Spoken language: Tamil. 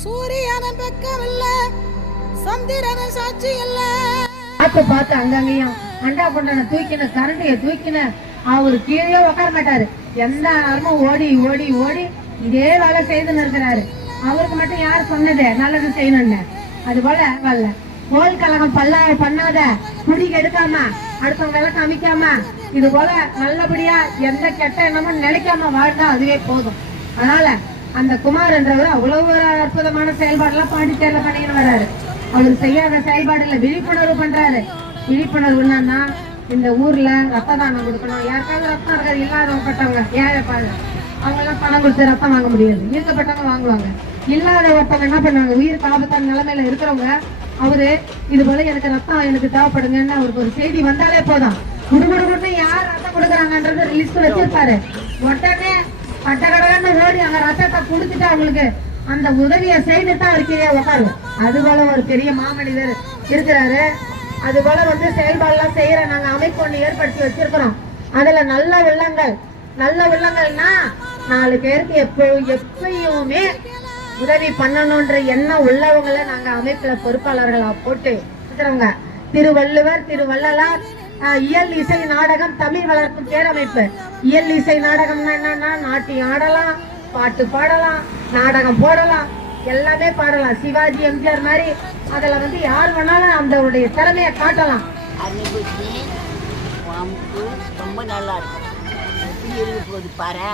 சூரியன பக்கம் இல்ல சந்திரன சாட்சி இல்ல. பார்த்து பார்த்து அங்கங்கேயும் அண்டா கொண்டான தூக்கின கரண்டியை தூக்கின அவரு கீழே உட்கார மாட்டாரு. எந்த நேரமும் ஓடி ஓடி ஓடி இதே வேலை செய்துன்னு இருக்கிறாரு. அவருக்கு மட்டும் யார் சொன்னது நல்லது செய்யணும்னு. அது போல வரல. கோல் கழகம் பல்ல பண்ணாத குடி எடுக்காம அடுத்தவங்க எல்லாம் காமிக்காம இது போல நல்லபடியா எந்த கெட்ட எண்ணமும் நினைக்காம வாழ்ந்தா அதுவே போதும். அதனால அந்த குமார் என்றவர் அவ்வளவு ஒரு அற்புதமான செயல்பாடெல்லாம் பாண்டிச்சேரியில பண்ணிட்டு வர்றாரு அவர் செய்யாத செயல்பாடுல விழிப்புணர்வு பண்றாரு. விழிப்புணர்வு என்னன்னா இந்த ஊர்ல ரத்த தானம் கொடுக்கணும். யாருக்காவது ரத்தம் இருக்காது இல்லாதவங்கப்பட்டவங்க ஏழைப்பாடு அவங்க எல்லாம் பணம் கொடுத்து ரத்தம் வாங்க முடியாது. இருக்கப்பட்டவங்க வாங்குவாங்க. இல்லாத ஒருத்தவங்க என்ன பண்ணுவாங்க? உயிருக்கு ஆபத்தான நிலைமையில இருக்கிறவங்க அவரு இது போல எனக்கு ரத்தம் எனக்கு தேவைப்படுங்கன்னு அவருக்கு ஒரு செய்தி வந்தாலே போதும். குடுகுடுன்னு யார் ரத்தம் கொடுக்குறாங்கன்றது லிஸ்ட் வச்சிருப்பாரு. உடனே பட்டக்கடன்னு ஓடி அங்க ரத்தத்தை கொடுத்துட்டு அவங்களுக்கு அந்த உதவியை செய்துட்டு அவர் கீழே உட்காரு அது போல ஒரு பெரிய மாமனிதர் இருக்கிறாரு. அது போல வந்து செயல்பாடுலாம் செய்யற நாங்க அமைப்பு ஒண்ணு ஏற்படுத்தி வச்சிருக்கிறோம். அதுல நல்ல உள்ளங்கள் நல்ல உள்ளங்கள்னா நாலு பேருக்கு எப்போ எப்பயுமே உதவி பண்ணணும்ன்ற எண்ணம் உள்ளவங்களை நாங்க அமைப்புல பொறுப்பாளர்களா போட்டு இருக்கிறவங்க திருவள்ளுவர் திருவள்ளலார் இயல் இசை நாடகம் தமிழ் வளர்ப்பு பேரமைப்பு. இயல் இசை நாடகம்னா என்னன்னா நாட்டியம் ஆடலாம் பாட்டு பாடலாம் நாடகம் போடலாம் எல்லாமே பாடலாம். சிவாஜி எம்ஜிஆர் மாதிரி அதுல வந்து யார் வேணாலும் அந்த திறமையை காட்டலாம். அனுபூதி ரொம்ப நல்லா இருக்கும் எப்படி இருக்க போகுது பாரு.